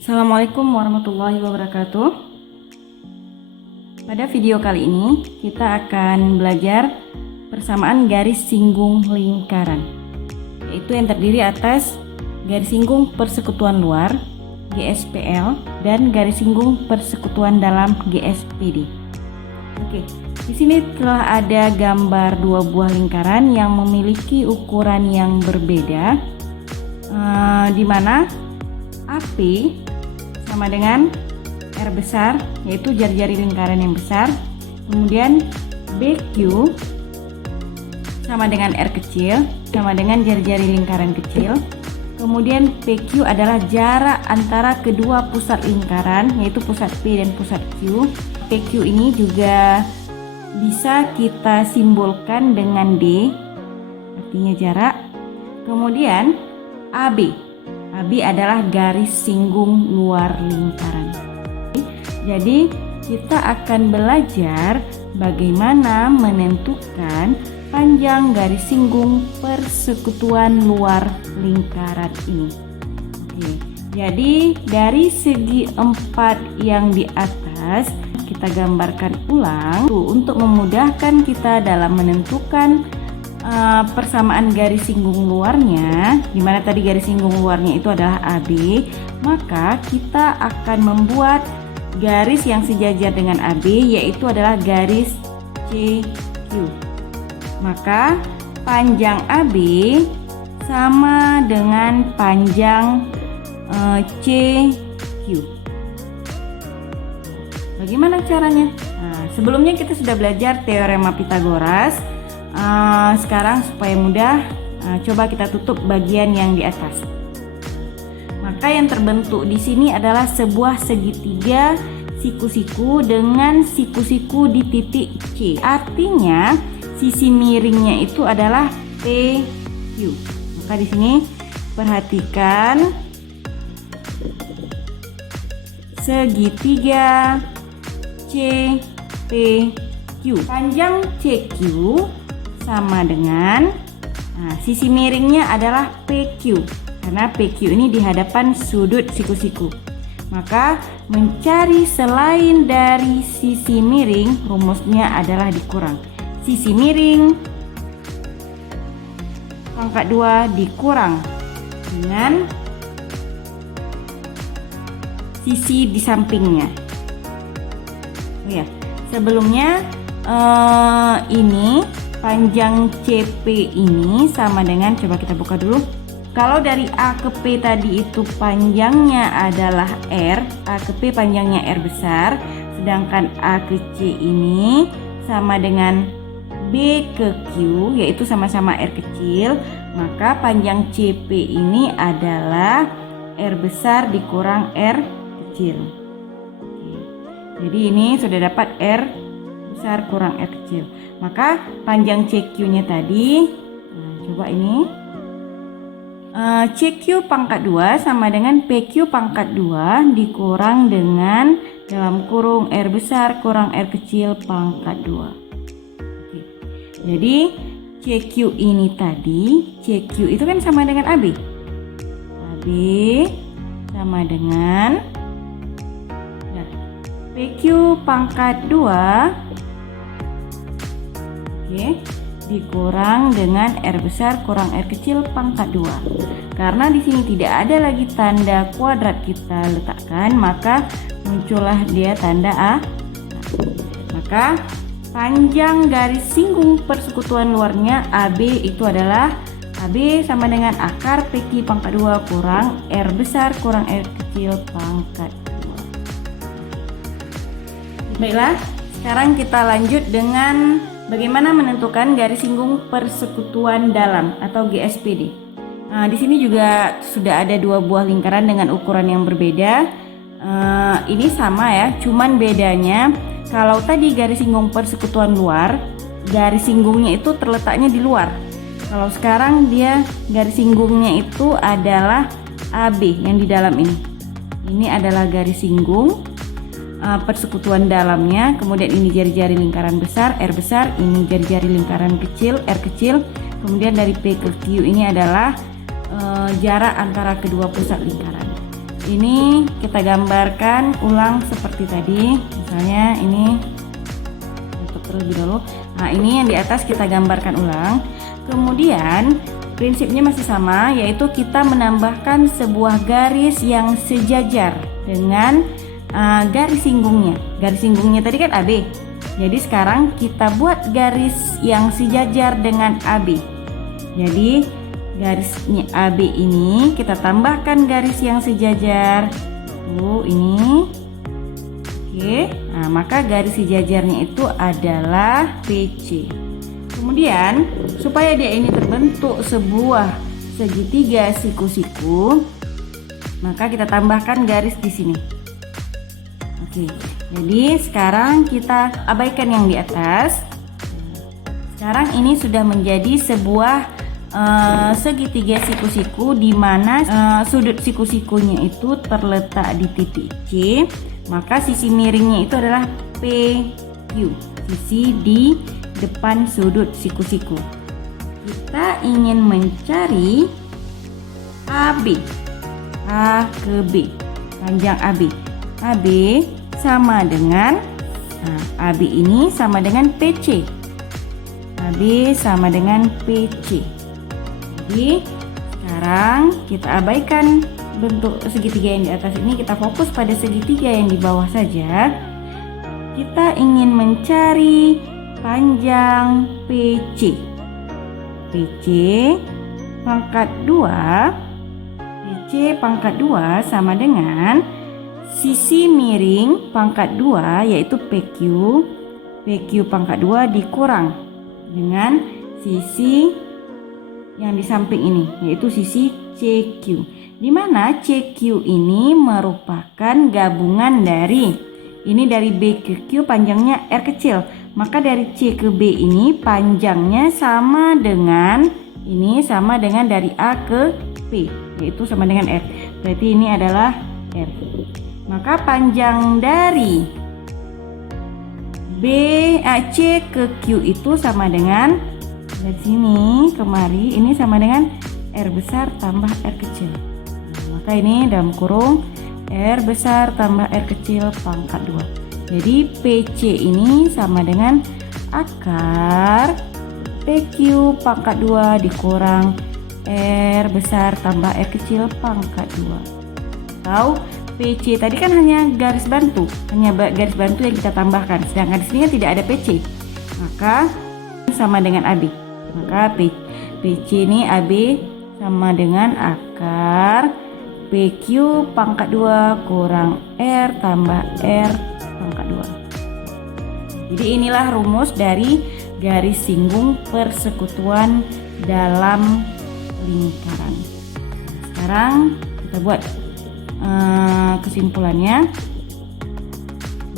Assalamualaikum warahmatullahi wabarakatuh. Pada video kali ini kita akan belajar persamaan garis singgung lingkaran, yaitu yang terdiri atas garis singgung persekutuan luar GSPL dan garis singgung persekutuan dalam GSPD. Oke, di sini telah ada gambar dua buah lingkaran yang memiliki ukuran yang berbeda, di mana AP sama dengan R besar, yaitu jari-jari lingkaran yang besar. Kemudian BQ sama dengan R kecil, sama dengan jari-jari lingkaran kecil. Kemudian PQ adalah jarak antara kedua pusat lingkaran, yaitu pusat P dan pusat Q. PQ ini juga bisa kita simbolkan dengan D, artinya jarak. Kemudian AB adalah garis singgung luar lingkaran. Jadi kita akan belajar bagaimana menentukan panjang garis singgung persekutuan luar lingkaran ini. Oke, jadi dari segi 4 yang di atas kita gambarkan ulang untuk memudahkan kita dalam menentukan persamaan garis singgung luarnya, di mana tadi garis singgung luarnya itu adalah AB, maka kita akan membuat garis yang sejajar dengan AB, yaitu adalah garis CQ. Maka panjang AB sama dengan panjang CQ. Bagaimana caranya? Nah, sebelumnya kita sudah belajar teorema Pythagoras. Sekarang supaya mudah, coba kita tutup bagian yang di atas. Maka yang terbentuk di sini adalah sebuah segitiga siku-siku dengan siku-siku di titik C. Artinya sisi miringnya itu adalah PQ. Maka di sini perhatikan segitiga CPQ. Panjang CQ sama dengan sisi miringnya adalah PQ, karena PQ ini di hadapan sudut siku-siku. Maka mencari selain dari sisi miring, rumusnya adalah dikurang. Sisi miring pangkat 2 dikurang dengan sisi di sampingnya. Oh ya, sebelumnya ini panjang CP ini sama dengan, coba kita buka dulu. Kalau dari A ke P tadi itu panjangnya adalah R, A ke P panjangnya R besar, sedangkan A ke C ini sama dengan B ke Q, yaitu sama-sama R kecil, maka panjang CP ini adalah R besar dikurang R kecil. Jadi ini sudah dapat R besar kurang R kecil. Maka panjang CQ-nya tadi, coba ini, CQ pangkat 2 sama dengan PQ pangkat 2 dikurang dengan dalam kurung R besar kurang R kecil pangkat 2. Oke. Jadi CQ ini tadi, CQ itu kan sama dengan AB. AB sama dengan PQ pangkat 2 dikurang dengan R besar kurang R kecil pangkat 2. Karena di sini tidak ada lagi tanda kuadrat kita letakkan, maka muncullah dia tanda A. Maka panjang garis singgung persekutuan luarnya AB itu adalah AB sama dengan akar PQ pangkat 2 kurang R besar kurang R kecil pangkat 2. Baiklah, sekarang kita lanjut dengan bagaimana menentukan garis singgung persekutuan dalam atau GSPD. Di sini juga sudah ada dua buah lingkaran dengan ukuran yang berbeda. Ini sama ya, cuman bedanya kalau tadi garis singgung persekutuan luar, garis singgungnya itu terletaknya di luar. Kalau sekarang dia garis singgungnya itu adalah AB yang di dalam ini. Ini adalah garis singgung persekutuan dalamnya, kemudian ini jari-jari lingkaran besar R besar, ini jari-jari lingkaran kecil R kecil, kemudian dari P ke Q ini adalah jarak antara kedua pusat lingkaran. Ini kita gambarkan ulang seperti tadi. Misalnya ini untuk terlebih dahulu. Nah, ini yang di atas kita gambarkan ulang. Kemudian prinsipnya masih sama, yaitu kita menambahkan sebuah garis yang sejajar dengan garis singgungnya. Garis singgungnya tadi kan AB. Jadi sekarang kita buat garis yang sejajar dengan AB. Jadi garisnya AB ini kita tambahkan garis yang sejajar. Tuh, ini. Oke. Nah, maka garis sejajarnya itu adalah PC. Kemudian, supaya dia ini terbentuk sebuah segitiga siku-siku, maka kita tambahkan garis di sini. Oke. Jadi sekarang kita abaikan yang di atas. Sekarang ini sudah menjadi sebuah segitiga siku-siku di mana sudut siku-sikunya itu terletak di titik C. Maka sisi miringnya itu adalah PQ, sisi di depan sudut siku-siku. Kita ingin mencari AB, A ke B, panjang AB. AB sama dengan AB ini sama dengan PC. AB sama dengan PC. Jadi sekarang kita abaikan bentuk segitiga yang di atas ini, kita fokus pada segitiga yang di bawah saja. Kita ingin mencari panjang PC. PC pangkat 2. PC pangkat 2 sama dengan sisi miring pangkat 2 yaitu PQ. PQ pangkat 2 dikurang dengan sisi yang di samping ini yaitu sisi CQ. Di mana CQ ini merupakan gabungan dari B ke Q panjangnya R kecil. Maka dari C ke B ini panjangnya sama dengan dari A ke P, yaitu sama dengan R. Berarti ini adalah R. Maka panjang dari C ke Q itu sama dengan dari sini kemari ini sama dengan R besar tambah R kecil. Maka ini dalam kurung R besar tambah R kecil pangkat 2. Jadi PC ini sama dengan akar PQ pangkat 2 dikurang R besar tambah R kecil pangkat 2. Atau PC tadi kan hanya garis bantu yang kita tambahkan. Sedangkan di sini kan tidak ada PC. Maka sama dengan AB. Maka PC ini AB sama dengan akar PQ pangkat 2 kurang R tambah R pangkat 2. Jadi inilah rumus dari garis singgung persekutuan dalam lingkaran. Sekarang kita buat kesimpulannya.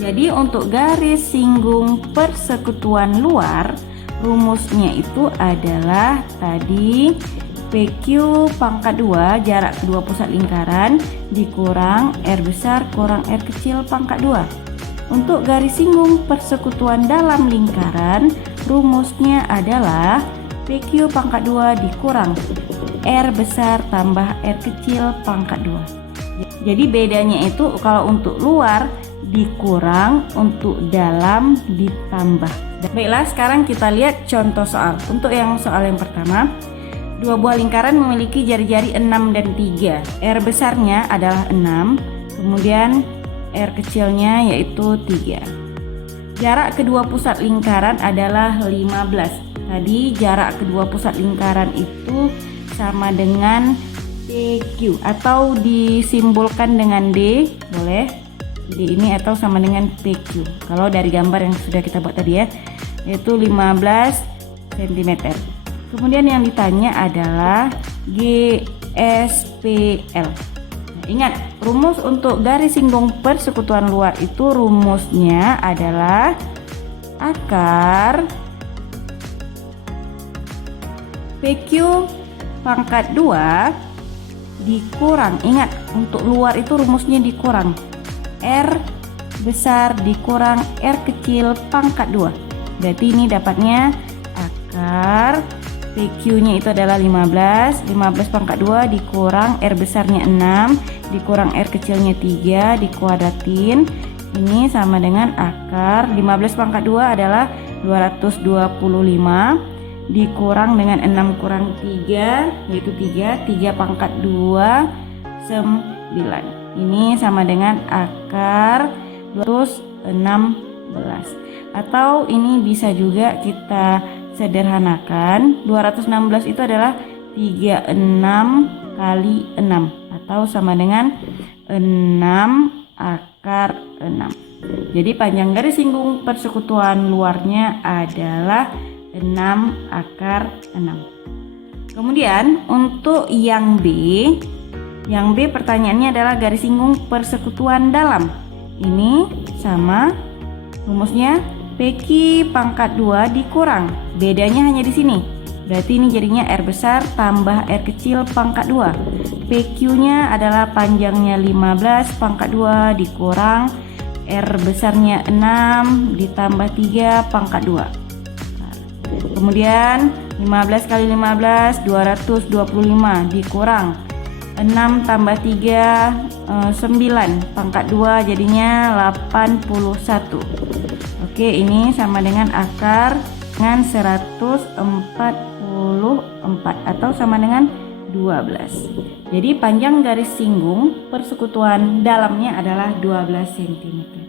Jadi untuk garis singgung persekutuan luar, rumusnya itu adalah tadi PQ pangkat 2 jarak kedua pusat lingkaran dikurang R besar kurang R kecil pangkat 2. Untuk garis singgung persekutuan dalam lingkaran, rumusnya adalah PQ pangkat 2 dikurang R besar tambah R kecil pangkat 2. Jadi bedanya itu kalau untuk luar dikurang, untuk dalam ditambah. Baiklah, sekarang kita lihat contoh soal. Untuk yang soal yang pertama, dua buah lingkaran memiliki jari-jari 6 dan 3. R besarnya adalah 6, kemudian R kecilnya yaitu 3. Jarak kedua pusat lingkaran adalah 15. Tadi jarak kedua pusat lingkaran itu sama dengan PQ atau disimbolkan dengan D, boleh D ini atau sama dengan PQ. Kalau dari gambar yang sudah kita buat tadi ya, yaitu 15 cm. Kemudian yang ditanya adalah GSPL. Nah, ingat, rumus untuk garis singgung persekutuan luar itu rumusnya adalah akar PQ pangkat 2 dikurang, ingat untuk luar itu rumusnya dikurang R besar dikurang R kecil pangkat 2. Berarti ini dapatnya akar PQ nya itu adalah 15 pangkat 2 dikurang R besarnya 6 dikurang R kecilnya 3 dikuadratin. Ini sama dengan akar 15 pangkat 2 adalah 225 dikurang dengan 6 kurang 3 yaitu 3 pangkat 2 9. Ini sama dengan akar 216. Atau ini bisa juga kita sederhanakan, 216 itu adalah 36 kali 6 atau sama dengan 6 akar 6. Jadi panjang garis singgung persekutuan luarnya adalah 6 akar 6. Kemudian untuk yang B pertanyaannya adalah garis singgung persekutuan dalam. Ini sama rumusnya PQ pangkat 2 dikurang. Bedanya hanya di sini. Berarti ini jadinya R besar tambah R kecil pangkat 2. PQ-nya adalah panjangnya 15 pangkat 2 dikurang R besarnya 6 ditambah 3 pangkat 2. Kemudian 15 kali 15 225 dikurang 6 tambah 3 9 pangkat 2 jadinya 81. Oke, ini sama dengan akar dengan 144 atau sama dengan 12. Jadi panjang garis singgung persekutuan dalamnya adalah 12 cm.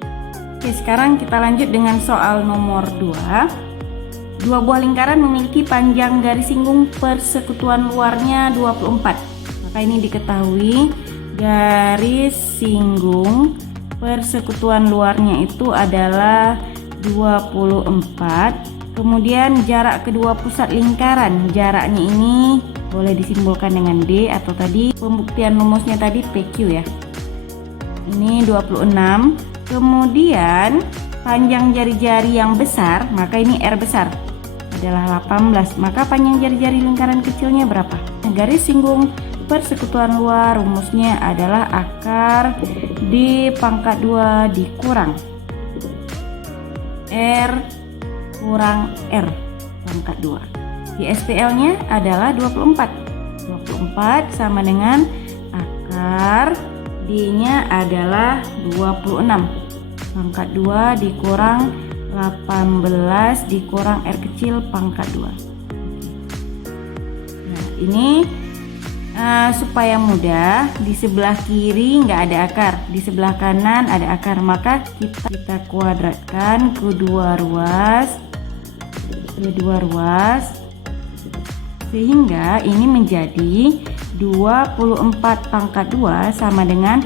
Oke, sekarang kita lanjut dengan soal nomor 2. Dua buah lingkaran memiliki panjang garis singgung persekutuan luarnya 24. Maka ini diketahui garis singgung persekutuan luarnya itu adalah 24. Kemudian jarak kedua pusat lingkaran, jaraknya ini boleh disimbolkan dengan D atau tadi pembuktian rumusnya tadi PQ ya. Ini 26. Kemudian panjang jari-jari yang besar, maka ini R besar adalah 18. Maka panjang jari-jari lingkaran kecilnya berapa? Nah, garis singgung persekutuan luar rumusnya adalah akar D pangkat 2 dikurang R kurang R pangkat 2. GSPL-nya adalah 24. 24 sama dengan akar D-nya adalah 26. Pangkat 2 dikurang 18 dikurang R kecil pangkat 2. Nah, ini supaya mudah, di sebelah kiri nggak ada akar, di sebelah kanan ada akar, maka kita kuadratkan kedua ruas sehingga ini menjadi 24 pangkat 2 sama dengan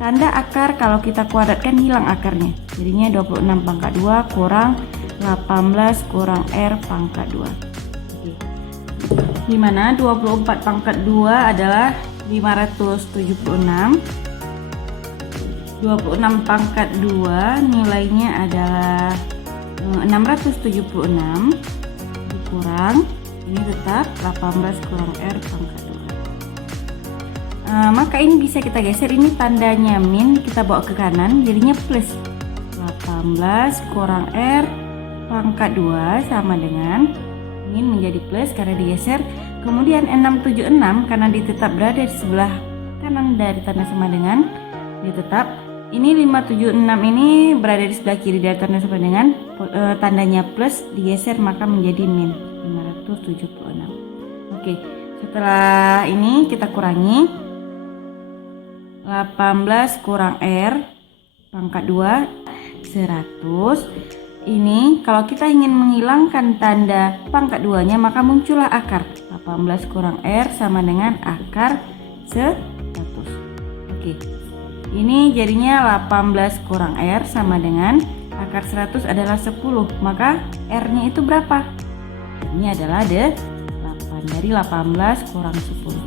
tanda akar. Kalau kita kuadratkan hilang akarnya, jadinya 26 pangkat 2 kurang 18 kurang R pangkat 2. Di mana 24 pangkat 2 adalah 576. 26 pangkat 2 nilainya adalah 676 dikurang ini tetap 18 kurang R pangkat 2. Maka ini bisa kita geser, ini tandanya min kita bawa ke kanan jadinya plus 18 kurang R pangkat 2 sama dengan min menjadi plus karena digeser. Kemudian 676 karena ditetap berada di sebelah kanan dari tanda sama dengan ditetap. Ini 576 ini berada di sebelah kiri dari tanda sama dengan tandanya plus digeser maka menjadi min 576. Oke, setelah ini kita kurangi 18 kurang R pangkat 2 100. Ini kalau kita ingin menghilangkan tanda pangkat 2-nya maka muncullah akar. 18 kurang R sama dengan akar 100. Oke. Ini jadinya 18 kurang R sama dengan akar 100 adalah 10. Maka R-nya itu berapa? Ini adalah 8. Dari 18 kurang 10.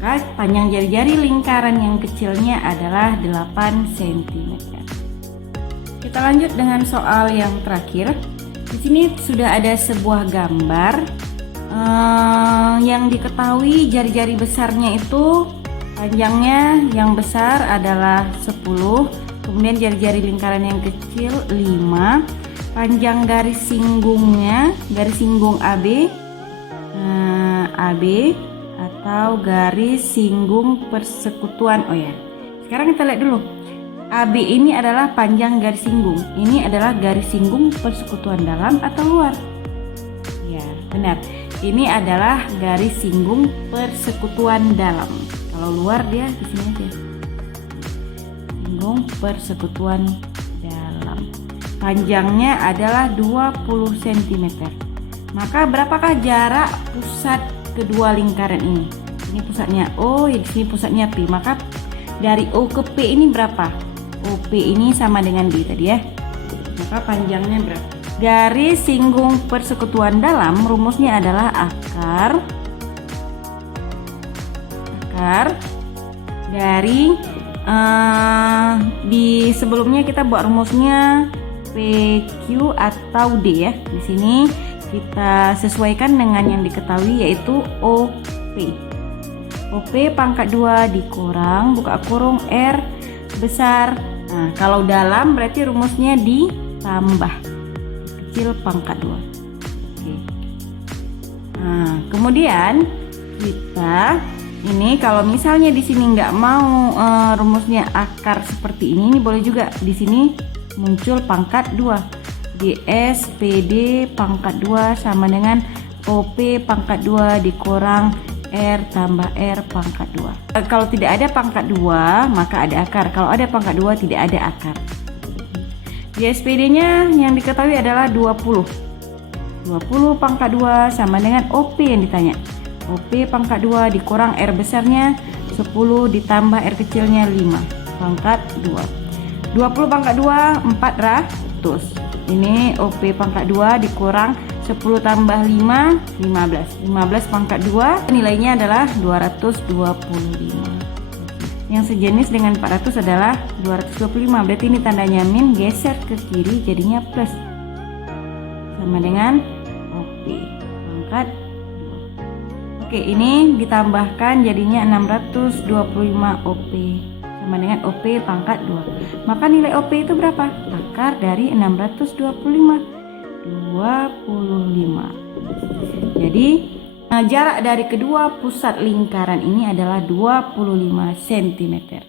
Maka panjang jari-jari lingkaran yang kecilnya adalah 8 cm. Kita lanjut dengan soal yang terakhir. Di sini sudah ada sebuah gambar yang diketahui jari-jari besarnya itu panjangnya yang besar adalah 10, kemudian jari-jari lingkaran yang kecil 5. Panjang garis singgungnya, garis singgung AB atau garis singgung persekutuan. Oh ya, sekarang kita lihat dulu. AB ini adalah panjang garis singgung. Ini adalah garis singgung persekutuan dalam atau luar? Ya, benar. Ini adalah garis singgung persekutuan dalam. Kalau luar dia di sini aja. Singgung persekutuan dalam. Panjangnya adalah 20 cm. Maka berapakah jarak pusat kedua lingkaran ini? Ini pusatnya O, di sini pusatnya P. Maka dari O ke P ini berapa? OP ini sama dengan B tadi ya. Maka panjangnya berapa? Garis singgung persekutuan dalam rumusnya adalah akar dari di sebelumnya kita buat rumusnya PQ atau D ya. Di sini kita sesuaikan dengan yang diketahui yaitu OP. OP pangkat 2 dikurang buka kurung R besar. Nah, kalau dalam berarti rumusnya ditambah kecil pangkat 2. Oke. Nah, kemudian kita ini kalau misalnya di sini nggak mau rumusnya akar seperti ini boleh juga di sini muncul pangkat 2. GS PD pangkat 2 sama dengan OP pangkat 2 dikurang R tambah R pangkat 2. Kalau tidak ada pangkat 2 maka ada akar. Kalau ada pangkat 2 tidak ada akar. GSPD nya yang diketahui adalah 20 pangkat 2 sama dengan OP yang ditanya. OP pangkat 2 dikurang R besarnya 10 ditambah R kecilnya 5 pangkat 2. 20 pangkat 2 400. Ini OP pangkat 2 dikurang 10 tambah 5 15 pangkat 2 nilainya adalah 225. Yang sejenis dengan 400 adalah 225. Berarti ini tandanya min, geser ke kiri jadinya plus sama dengan OP pangkat 2. Oke, ini ditambahkan jadinya 625 OP sama dengan OP pangkat 2. Maka nilai OP itu berapa? Akar dari 625 25. Jadi jarak dari kedua pusat lingkaran ini adalah 25 cm.